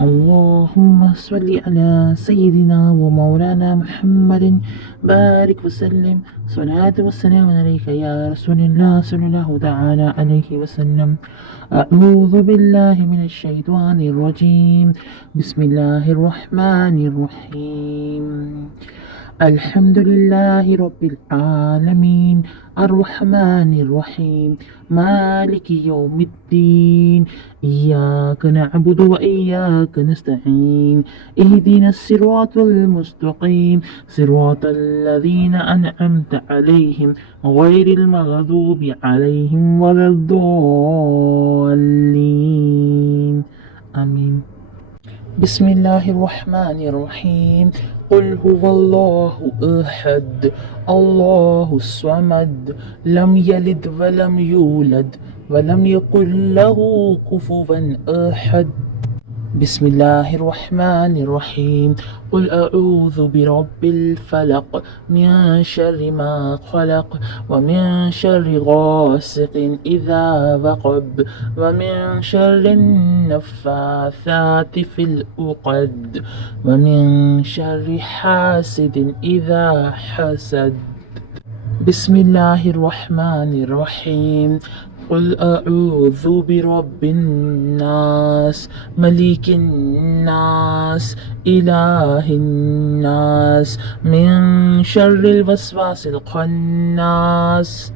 اللهم صل على سيدنا ومولانا محمد، بارك وسلم. صلاة والسلام عليك يا رسول الله صلى الله تعالى عليه وسلم. أعوذ بالله من الشيطان الرجيم. بسم الله الرحمن الرحيم. الحمد لله رب العالمين، الرحمن الرحيم، مالك يوم الدين. إياك نعبد وإياك نستعين. اهدنا الصراط المستقيم، صراط الذين أنعمت عليهم غير المغضوب عليهم ولا الضالين. آمين. بسم الله الرحمن الرحيم. قل هو الله أحد، الله الصمد، لم يلد ولم يولد ولم يكن له كفوا أحد. بسم الله الرحمن الرحيم. قل أعوذ برب الفلق، من شر ما خلق، ومن شر غاسق إذا وقب، ومن شر النفاثات في العقد، ومن شر حاسد إذا حسد. بسم الله الرحمن الرحيم. قل أعوذ برب الناس، ملك الناس، إله الناس، من شر الوسواس الخناس،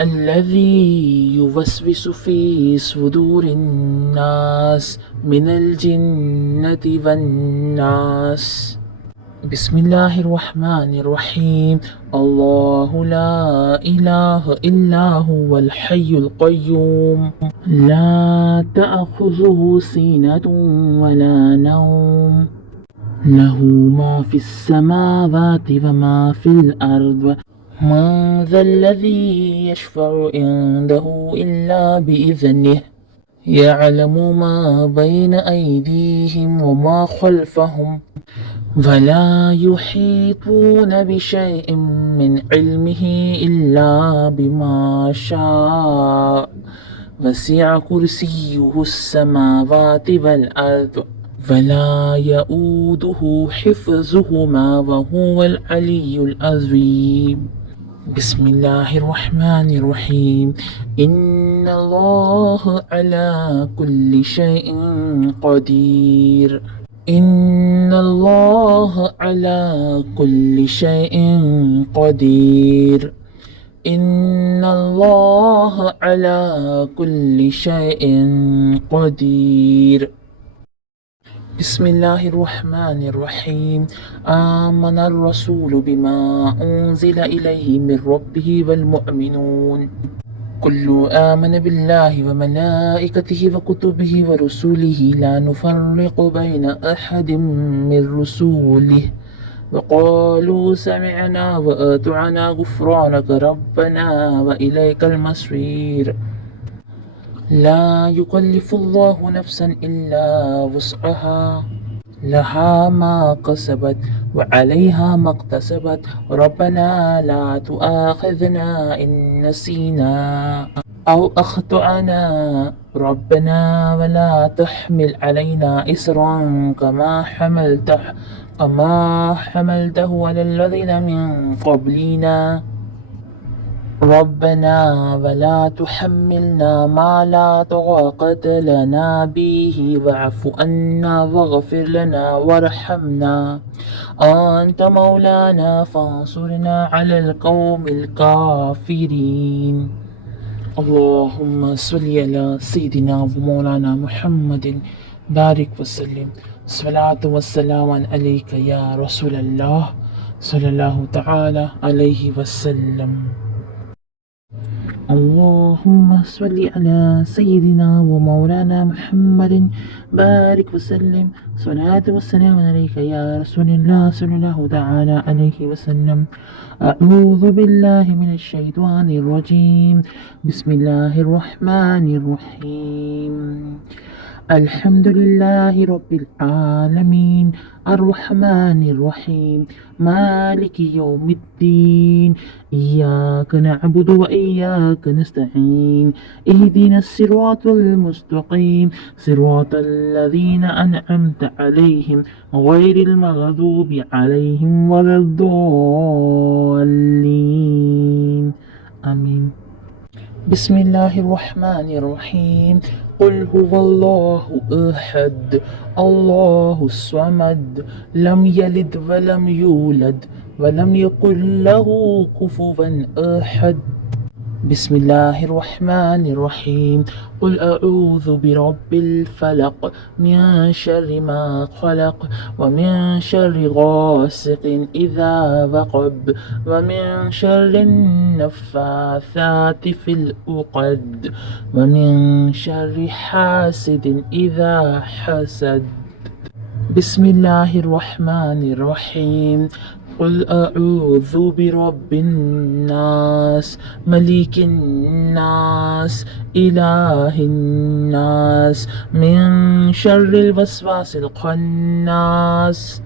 الذي يوسوس في صدور الناس من الجنة والناس. بسم الله الرحمن الرحيم. الله لا إله إلا هو الحي القيوم، لا تأخذه سنة ولا نوم، له ما في السماوات وما في الأرض. من ذا الذي يشفع عنده إلا بإذنه، يعلم ما بين أيديهم وما خلفهم، ولا يحيطون بشيء من علمه إلا بما شاء، وسع كرسيه السماوات والأرض، ولا يؤوده حفظهما وهو العلي العظيم. بسم الله الرحمن الرحيم. إن الله على كل شيء قدير. إن الله على كل شيء قدير. إن الله على كل شيء قدير. بسم الله الرحمن الرحيم. آمن الرسول بما أنزل إليه من ربه والمؤمنون، كل آمن بالله وملائكته وكتبه ورسله لا نفرق بين أحد من رسوله، وقالوا سمعنا وأطعنا غفرانك ربنا وإليك المصير. لا يكلف الله نفسا إلا وسعها، لها ما كسبت وعليها ما اكتسبت. ربنا لا تؤاخذنا إن نسينا أو أخطأنا، ربنا ولا تحمل علينا إصرا كما حملته على الذين من قبلنا. ربنا ولا تحملنا ما لا طاقة لنا به، واعف عنا واغفر لنا وارحمنا، أنت مولانا فانصرنا على القوم الكافرين. اللهم صل على سيدنا ومولانا محمد، بارك وسلم. الصلاة والسلام عليك يا رسول الله صلى الله تعالى عليه وسلم. اللهم صل على سيدنا ومولانا محمد، بارك وسلم. صلاة والسلام عليك يا رسول الله صلى الله تعالى عليه وسلم. أعوذ بالله من الشيطان الرجيم. بسم الله الرحمن الرحيم. الحمد لله رب العالمين الرحمن الرحيم مالك يوم الدين إياك نعبد وإياك نستعين اهدنا الصراط المستقيم صراط الذين أنعمت عليهم غير المغضوب عليهم ولا الضالين آمين. بسم الله الرحمن الرحيم قل هو الله أحد الله الصمد لم يلد ولم يولد ولم يكن له كفوا أحد. بسم الله الرحمن الرحيم قل أعوذ برب الفلق من شر ما خلق ومن شر غاسق إذا وقب ومن شر النفاثات في العقد ومن شر حاسد إذا حسد. بسم الله الرحمن الرحيم قل أعوذ برب الناس ملك الناس إله الناس من شر الوسواس الخناس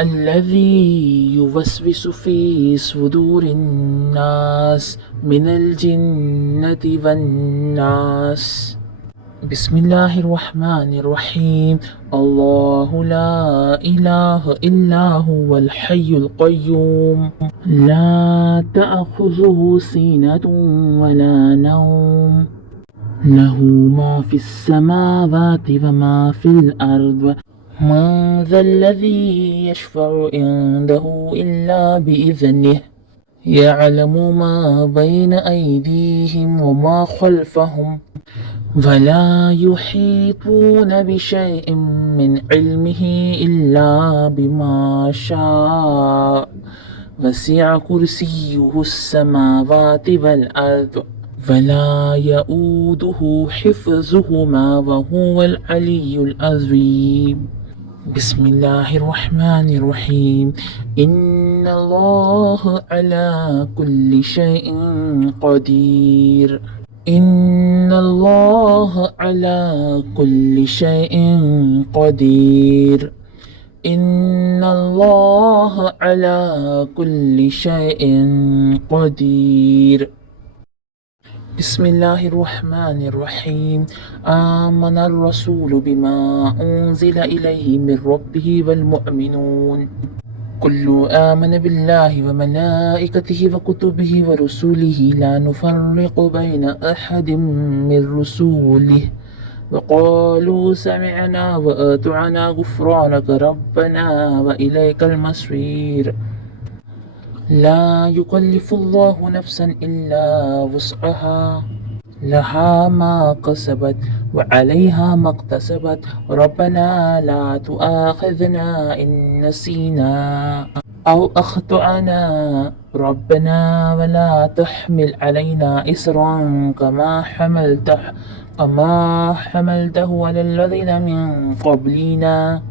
الذي يوسوس في صدور الناس من الجنة والناس. بسم الله الرحمن الرحيم الله لا إله إلا هو الحي القيوم لا تأخذه سنة ولا نوم له ما في السماوات وما في الأرض من ذا الذي يشفع عنده إلا بإذنه يعلم ما بين أيديهم وما خلفهم ولا يحيطون بشيء من علمه إلا بما شاء وسع كرسيه السماوات والأرض ولا يؤوده حفظهما وهو العلي العظيم. بسم الله الرحمن الرحيم إن الله على كل شيء قدير إن الله على كل شيء قدير إن الله على كل شيء قدير. بسم الله الرحمن الرحيم آمن الرسول بما أنزل إليه من ربه والمؤمنون كل آمن بالله وملائكته وكتبه ورسله لا نفرق بين أحد من رسوله وقالوا سمعنا وأطعنا غفرانك ربنا وإليك المصير. لا يكلف الله نفسا إلا وسعها لها ما كسبت وعليها ما اكتسبت ربنا لا تؤاخذنا إن نسينا أو أخطأنا ربنا ولا تحمل علينا إصرا كما حملته على الذين من قبلنا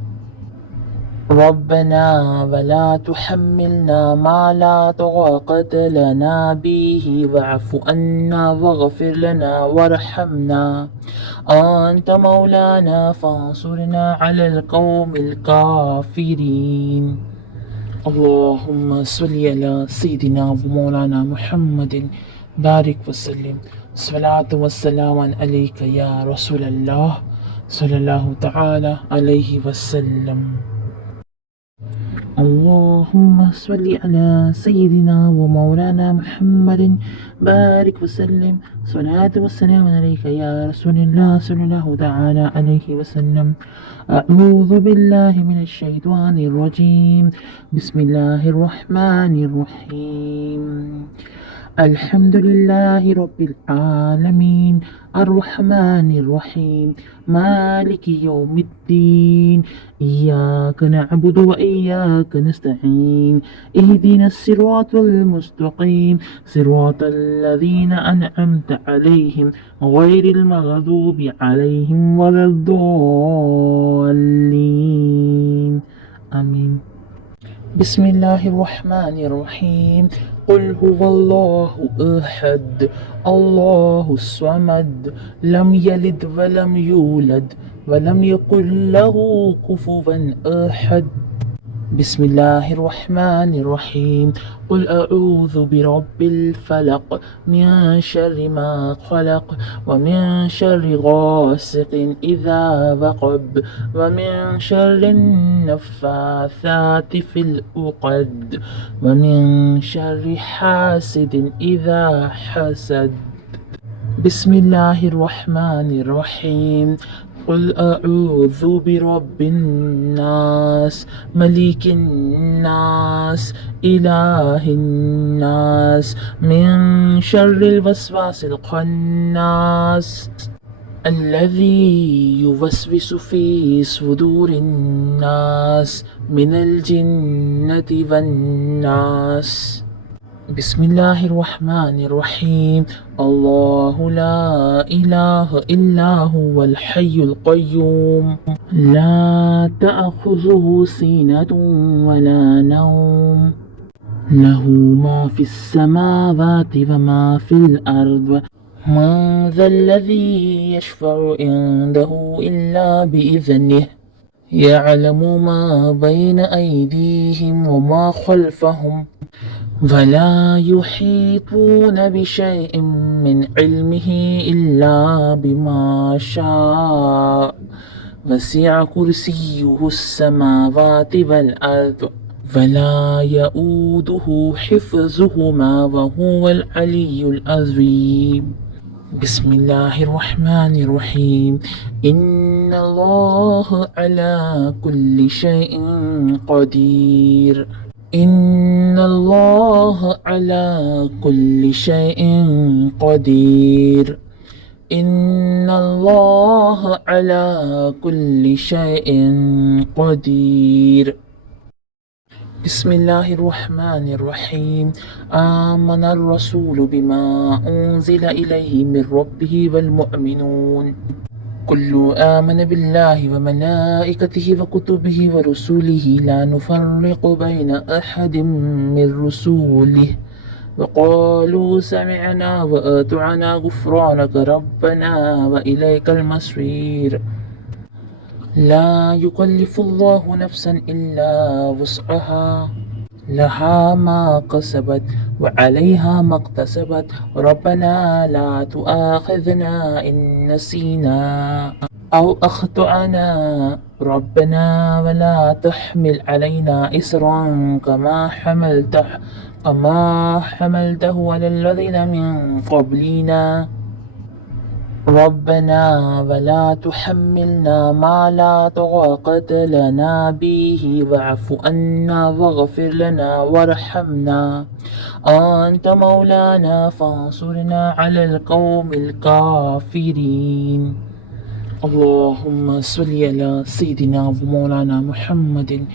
ربنا ولا تحملنا ما لا طاقة لنا به واعف عنا واغفر لنا وارحمنا أنت مولانا فانصرنا على القوم الكافرين. اللهم صل على سيدنا ومولانا محمد بارك وسلم الصلاة والسلام عليك يا رسول الله صلى الله تعالى عليه وسلم. اللهم صل على سيدنا ومولانا محمد بارك وسلم صلاة والسلام عليك يا رسول الله صلى الله تعالى عليه وسلم. أعوذ بالله من الشيطان الرجيم بسم الله الرحمن الرحيم الحمد لله رب العالمين الرحمن الرحيم مالك يوم الدين إياك نعبد وإياك نستعين اهدنا الصراط المستقيم صراط الذين أنعمت عليهم غير المغضوب عليهم ولا الضالين آمين. بسم الله الرحمن الرحيم قل هو الله أحد الله الصمد لم يلد ولم يولد ولم يكن له كفوا أحد. بسم الله الرحمن الرحيم. قل أعوذ برب الفلق من شر ما خلق ومن شر غاسق إذا وقب ومن شر النفاثات في العقد ومن شر حاسد إذا حسد. بسم الله الرحمن الرحيم. قل أعوذ برب الناس ملك الناس إله الناس من شر الوسواس الخناس الذي يوسوس في صدور الناس من الجنة والناس. بسم الله الرحمن الرحيم. الله لا إله إلا هو الحي القيوم لا تأخذه سنة ولا نوم له ما في السماوات وما في الأرض من ذا الذي يشفع عنده إلا بإذنه يعلم ما بين أيديهم وما خلفهم ولا يحيطون بشيء من علمه إلا بما شاء وسع كرسيه السماوات والأرض ولا يؤوده حفظهما وهو العلي العظيم. بسم الله الرحمن الرحيم. إن الله على كل شيء قدير. إن الله على كل شيء قدير. إن الله على كل شيء قدير. بسم الله الرحمن الرحيم. آمن الرسول بما أنزل إليه من ربه والمؤمنون كل آمن بالله وملائكته وكتبه ورسله لا نفرق بين أحد من رسوله وقالوا سمعنا وأطعنا غفرانك ربنا وإليك المصير. لا يكلف الله نفسا إلا وسعها لها ما كسبت وعليها ما اكتسبت ربنا لا تؤاخذنا إن نسينا أو أخطأنا ربنا ولا تحمل علينا إصرا كما حملته على الذين من قبلنا ربنا ولا تحملنا ما لا طاقة لنا به واعف عنا واغفر لنا وارحمنا أنت مولانا فانصرنا على القوم الكافرين. اللهم صل على سيدنا ومولانا محمد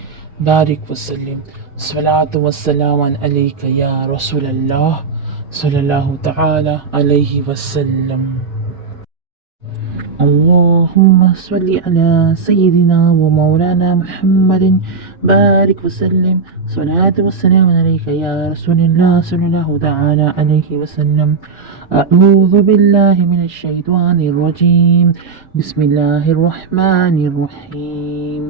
بارك وسلم. الصلاة والسلام عليك يا رسول الله صلى الله تعالى عليه وسلم. اللهم صل على سيدنا ومولانا محمد بارك وسلم. صلاة والسلام عليك يا رسول الله صلى الله تعالى عليه وسلم. أعوذ بالله من الشيطان الرجيم. بسم الله الرحمن الرحيم.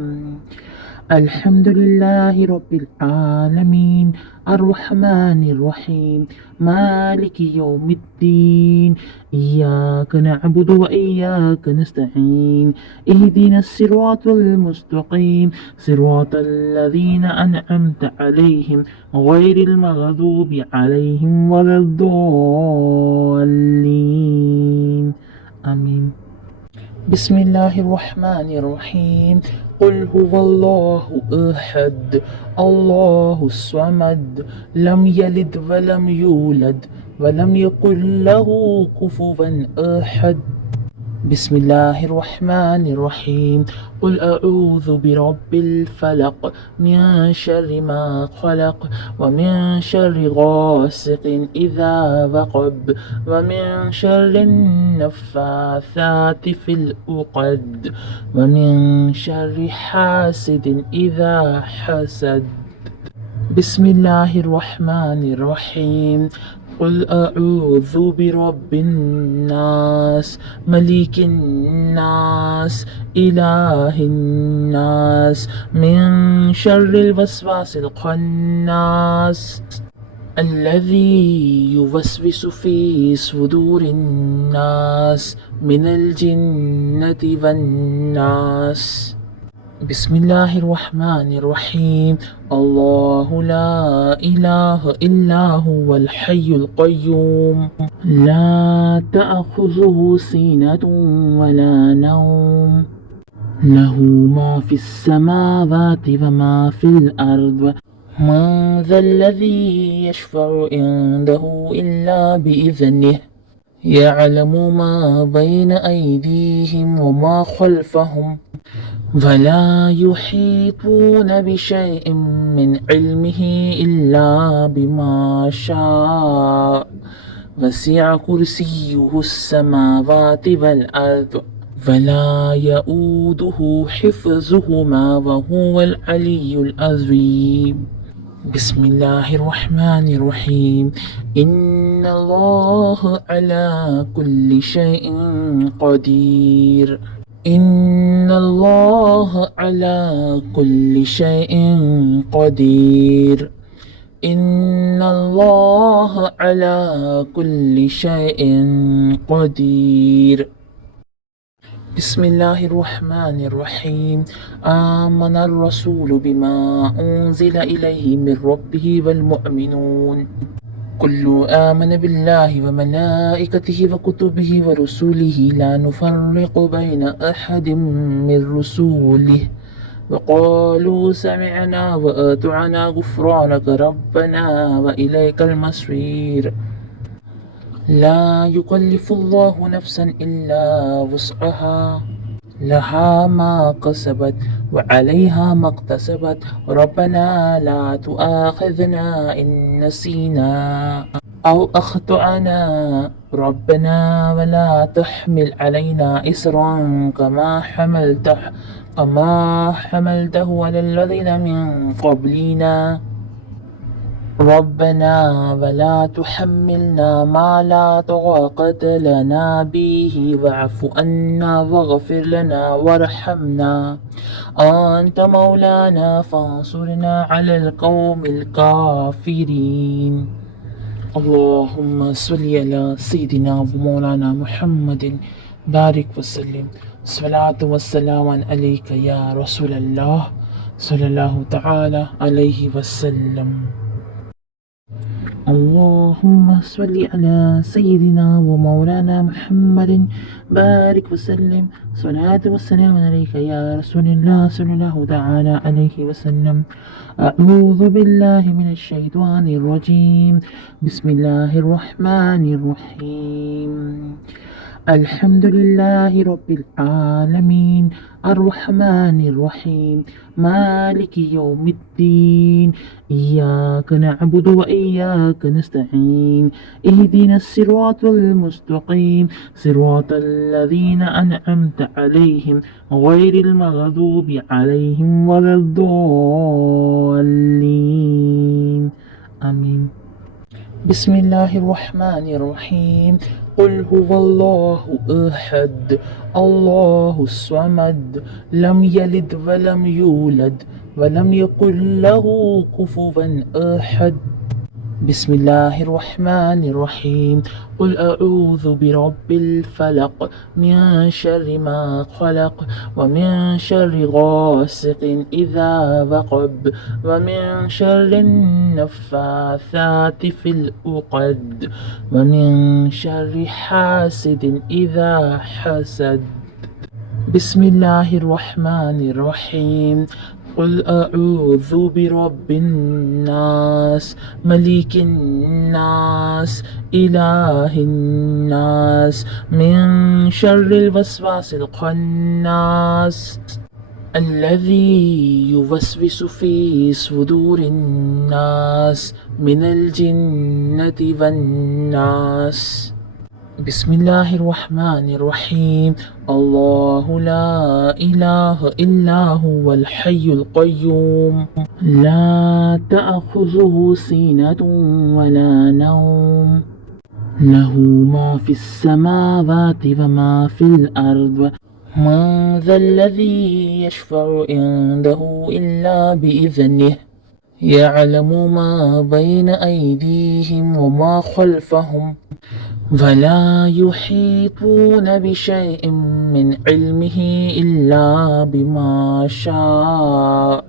الحمد لله رب العالمين الرحمن الرحيم مالك يوم الدين إياك نعبد وإياك نستعين اهدنا الصراط المستقيم صراط الذين أنعمت عليهم غير المغضوب عليهم ولا الضالين آمين. بسم الله الرحمن الرحيم. قل هو الله أحد الله الصمد لم يلد ولم يولد ولم يكن له كفوا أحد. بسم الله الرحمن الرحيم. قل أعوذ برب الفلق من شر ما خلق ومن شر غاسق إذا وقب ومن شر النفاثات في العقد ومن شر حاسد إذا حسد. بسم الله الرحمن الرحيم. قل أعوذ برب الناس ملك الناس إله الناس من شر الوسواس الخناس الذي يوسوس في صدور الناس من الجنة والناس. بسم الله الرحمن الرحيم. الله لا إله إلا هو الحي القيوم لا تأخذه سنة ولا نوم له ما في السماوات وما في الأرض من ذا الذي يشفع عنده إلا بإذنه يعلم ما بين أيديهم وما خلفهم ولا يحيطون بشيء من علمه إلا بما شاء وسع كرسيه السماوات والأرض ولا يؤوده حفظهما وهو العلي العظيم. بسم الله الرحمن الرحيم. إن الله على كل شيء قدير. إن الله على كل شيء قدير. إن الله على كل شيء قدير. بسم الله الرحمن الرحيم. آمن الرسول بما أنزل إليه من ربه والمؤمنون كل آمن بالله وملائكته وكتبه ورسله لا نفرق بين أحد من رسوله وقالوا سمعنا وأطعنا غفرانك ربنا وإليك المصير. لا يكلف الله نفسا إلا وسعها لها ما كسبت وعليها ما اكتسبت ربنا لا تؤاخذنا إن نسينا أو أخطأنا ربنا ولا تحمل علينا إصرا كما حملته على الذين من قبلنا ربنا ولا تحملنا ما لا طاقة لنا به واعف عنا واغفر لنا وارحمنا أنت مولانا فانصرنا على القوم الكافرين. اللهم صل على سيدنا ومولانا محمد بارك وسلم. الصلاة والسلام عليك يا رسول الله صلى الله تعالى عليه وسلم. اللهم صل على سيدنا ومولانا محمد بارك وسلم. صلاة والسلام عليك يا رسول الله صلى الله تعالى عليه وسلم. أعوذ بالله من الشيطان الرجيم. بسم الله الرحمن الرحيم. الحمد لله رب العالمين الرحمن الرحيم مالك يوم الدين إياك نعبد وإياك نستعين اهدنا الصراط المستقيم صراط الذين أنعمت عليهم غير المغضوب عليهم ولا الضالين آمين. بسم الله الرحمن الرحيم. قل هو الله أحد الله الصمد لم يلد ولم يولد ولم يكن له كفوا أحد. بسم الله الرحمن الرحيم. قل أعوذ برب الفلق من شر ما خلق ومن شر غاسق إذا وقب ومن شر النفاثات في العقد ومن شر حاسد إذا حسد. بسم الله الرحمن الرحيم. قل أعوذ برب الناس ملك الناس إله الناس من شر الوسواس الخناس الذي يوسوس في صدور الناس من الجنة والناس. بسم الله الرحمن الرحيم. الله لا إله إلا هو الحي القيوم لا تأخذه سنة ولا نوم له ما في السماوات وما في الأرض من ذا الذي يشفع عنده إلا بإذنه يعلم ما بين أيديهم وما خلفهم ولا يحيطون بشيء من علمه إلا بما شاء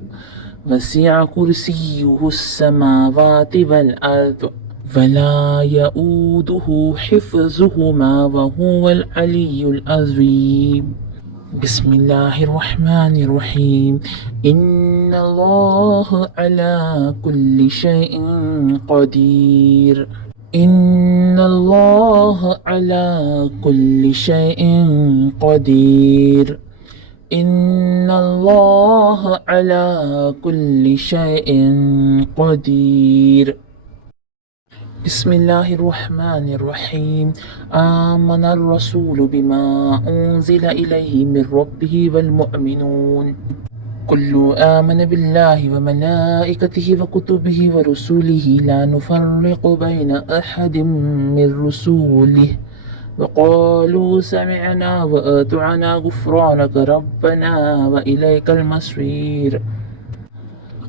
وسع كرسيه السماوات والأرض ولا يؤوده حفظهما وهو العلي العظيم بسم الله الرحمن الرحيم إن الله على كل شيء قدير إن الله على كل شيء قدير إن الله على كل شيء قدير بسم الله الرحمن الرحيم آمن الرسول بما أنزل إليه من ربه والمؤمنون كل آمن بالله وملائكته وكتبه ورسله لا نفرق بين أحد من رسوله وقالوا سمعنا وأطعنا غفرانك ربنا وإليك المصير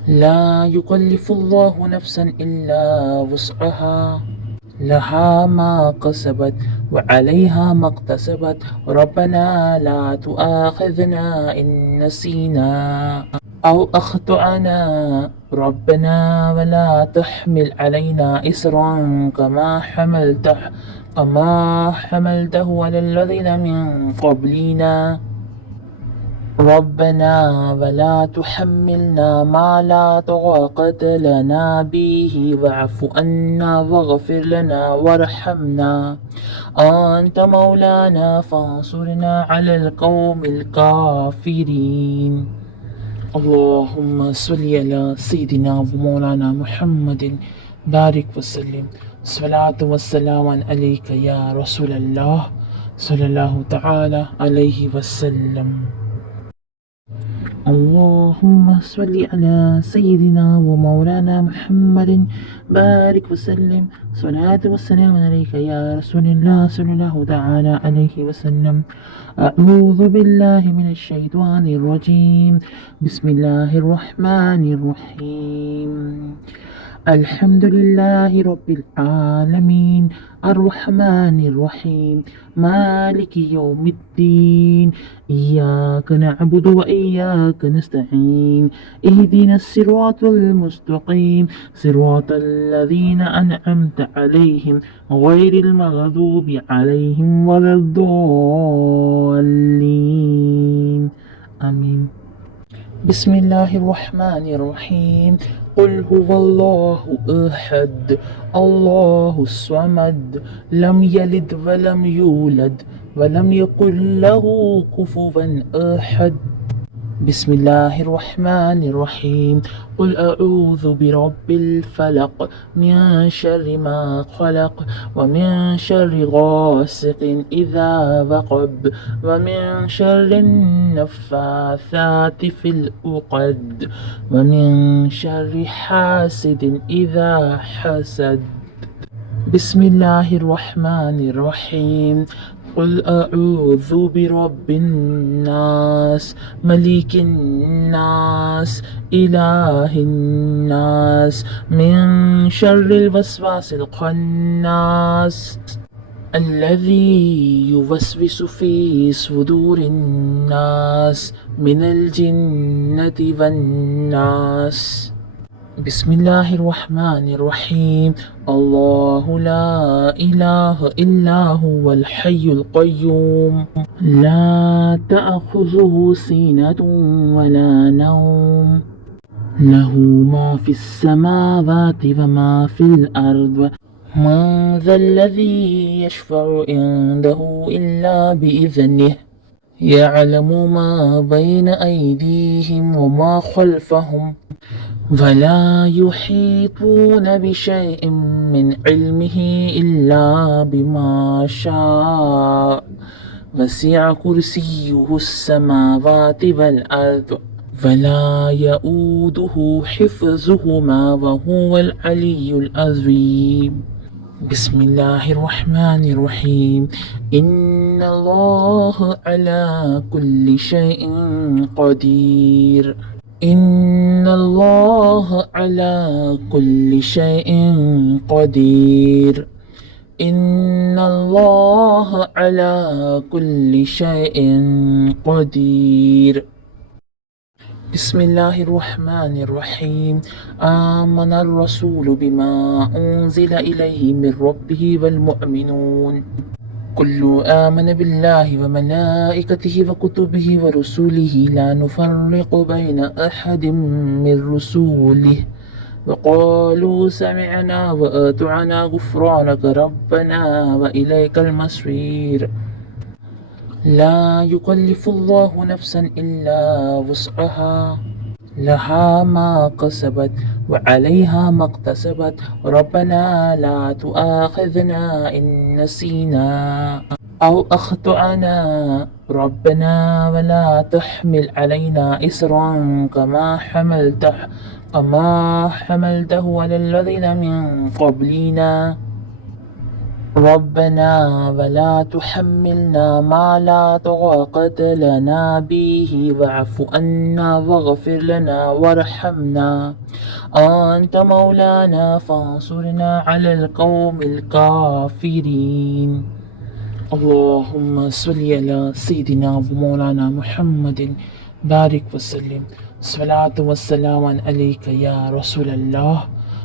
لا يكلف الله نفسا إلا وسعها لها ما كسبت وعليها ما اكتسبت ربنا لا تؤاخذنا إن نسينا أو أخطأنا ربنا ولا تحمل علينا إسرا كما حملته على الذين من قبلنا ربنا ولا تحملنا ما لا طاقة لنا به واعف عنا واغفر لنا وارحمنا أنت مولانا فانصرنا على القوم الكافرين اللهم صل على سيدنا ومولانا محمد بارك وسلم الصلاة والسلام عليك يا رسول الله صلى الله تعالى عليه وسلم اللهم صل على سيدنا ومولانا محمد بارك وسلم صلاة والسلام عليك يا رسول الله صلى الله تعالى عليه وسلم أعوذ بالله من الشيطان الرجيم بسم الله الرحمن الرحيم الحمد لله رب العالمين الرحمن الرحيم مالك يوم الدين إياك نعبد وإياك نستعين اهدنا الصراط المستقيم صراط الذين أنعمت عليهم غير المغضوب عليهم ولا الضالين آمين بسم الله الرحمن الرحيم قل هو الله أحد الله الصمد لم يلد ولم يولد ولم يكن له كفوا أحد بسم الله الرحمن الرحيم قل أعوذ برب الفلق من شر ما خلق ومن شر غاسق إذا وقب ومن شر النفاثات في العقد ومن شر حاسد إذا حسد بسم الله الرحمن الرحيم قل أعوذ برب الناس ملك الناس إله الناس من شر الوسواس الخناس الذي يوسوس في صدور الناس من الجنة والناس بسم الله الرحمن الرحيم الله لا إله إلا هو الحي القيوم لا تأخذه سنة ولا نوم له ما في السماوات وما في الأرض من ذا الذي يشفع عنده إلا بإذنه يعلم ما بين أيديهم وما خلفهم ولا يحيطون بشيء من علمه إلا بما شاء وسع كرسيه السماوات والأرض ولا يؤوده حفظهما وهو العلي العظيم بسم الله الرحمن الرحيم إن الله على كل شيء قدير إن الله على كل شيء قدير إن الله على كل شيء قدير بسم الله الرحمن الرحيم آمن الرسول بما أنزل إليه من ربه والمؤمنون كل آمن بالله وملائكته وكتبه ورسله لا نفرق بين أحد من رسوله وقالوا سمعنا وأطعنا غفرانك ربنا وإليك المصير لا يكلف الله نفسا إلا وسعها لها ما كسبت وعليها ما اكتسبت ربنا لا تؤاخذنا إن نسينا أو أخطأنا ربنا ولا تحمل علينا إصرا كما حملته على الذين من قبلنا ربنا ولا تحملنا ما لا طاقة لنا به واعف عنا واغفر لنا وارحمنا أنت مولانا فانصرنا على القوم الكافرين اللهم صل على سيدنا ومولانا محمد بارك وسلم الصلاة والسلام عليك يا رسول الله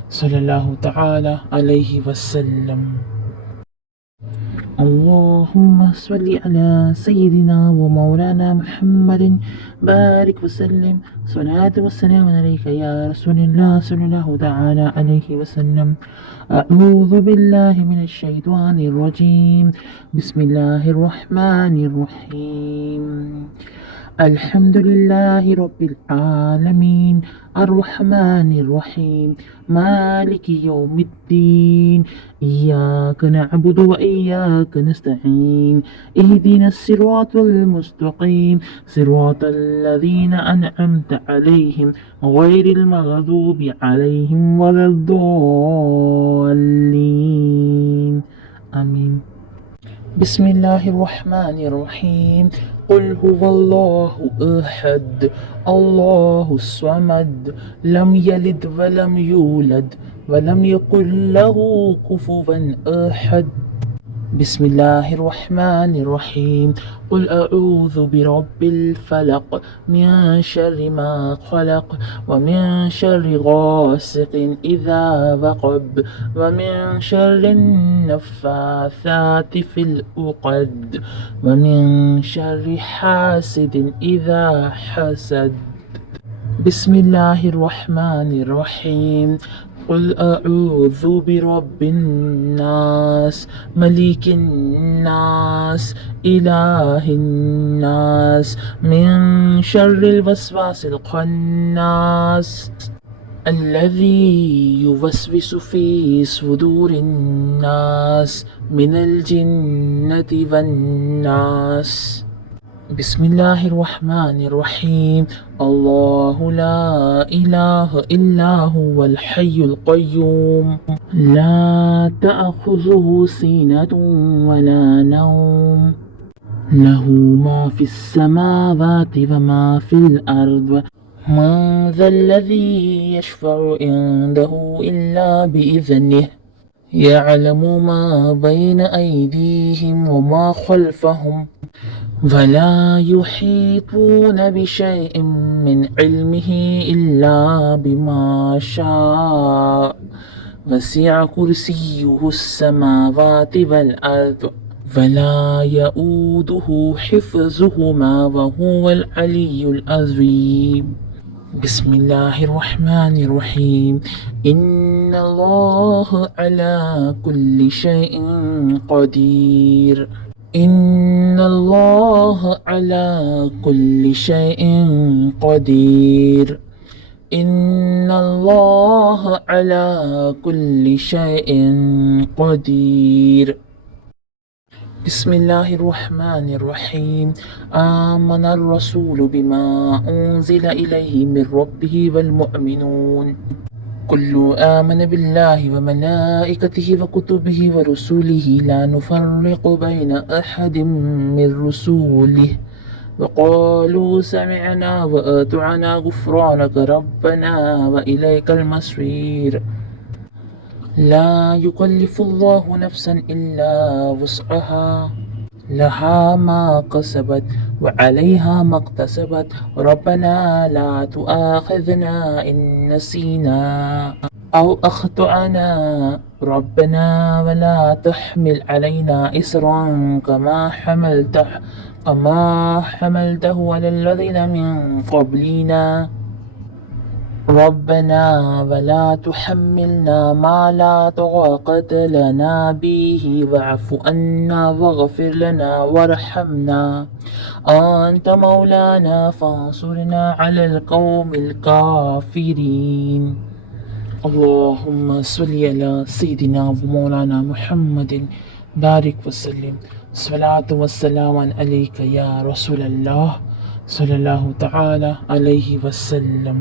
صلى الله تعالى عليه وسلم اللهم صل على سيدنا ومولانا محمد بارك وسلم صلاة والسلام عليك يا رسول الله صلى الله تعالى عليه وسلم أعوذ بالله من الشيطان الرجيم بسم الله الرحمن الرحيم الحمد لله رب العالمين الرحمن الرحيم مالك يوم الدين إياك نعبد وإياك نستعين اهدنا الصراط المستقيم صراط الذين أنعمت عليهم غير المغضوب عليهم ولا الضالين آمين بسم الله الرحمن الرحيم قل هو الله أحد الله الصمد لم يلد ولم يولد ولم يكن له كفوا أحد بسم الله الرحمن الرحيم قل أعوذ برب الفلق من شر ما خلق ومن شر غاسق إذا وقب ومن شر النفاثات في العقد ومن شر حاسد إذا حسد بسم الله الرحمن الرحيم قل أعوذ برب الناس ملك الناس إله الناس من شر الوسواس الخناس الذي يوسوس في صدور الناس من الجنة والناس بسم الله الرحمن الرحيم الله لا إله إلا هو الحي القيوم لا تأخذه سنة ولا نوم له ما في السماوات وما في الأرض من ذا الذي يشفع عنده إلا بإذنه يعلم ما بين أيديهم وما خلفهم ولا يحيطون بشيء من علمه إلا بما شاء وسع كرسيه السماوات والأرض ولا يؤوده حفظهما وهو العلي العظيم بسم الله الرحمن الرحيم إن الله على كل شيء قدير إن الله على كل شيء قدير إن الله على كل شيء قدير بسم الله الرحمن الرحيم آمن الرسول بما أنزل إليه من ربه والمؤمنون كل آمن بالله وملائكته وكتبه ورسله لا نفرق بين أحد من رسوله وقالوا سمعنا وأطعنا غفرانك ربنا وإليك المصير. لا يكلف الله نفسا إلا وسعها لها ما كسبت وعليها ما اكتسبت ربنا لا تؤاخذنا إن نسينا أو أخطأنا ربنا ولا تحمل علينا إسرا كما حملته على الذين من قبلنا ربنا ولا تحملنا ما لا طاقة لنا به واعف عنا واغفر لنا وارحمنا أنت مولانا فانصرنا على القوم الكافرين. اللهم صل على سيدنا ومولانا محمد بارك وسلم. الصلاة والسلام عليك يا رسول الله صلى الله تعالى عليه وسلم.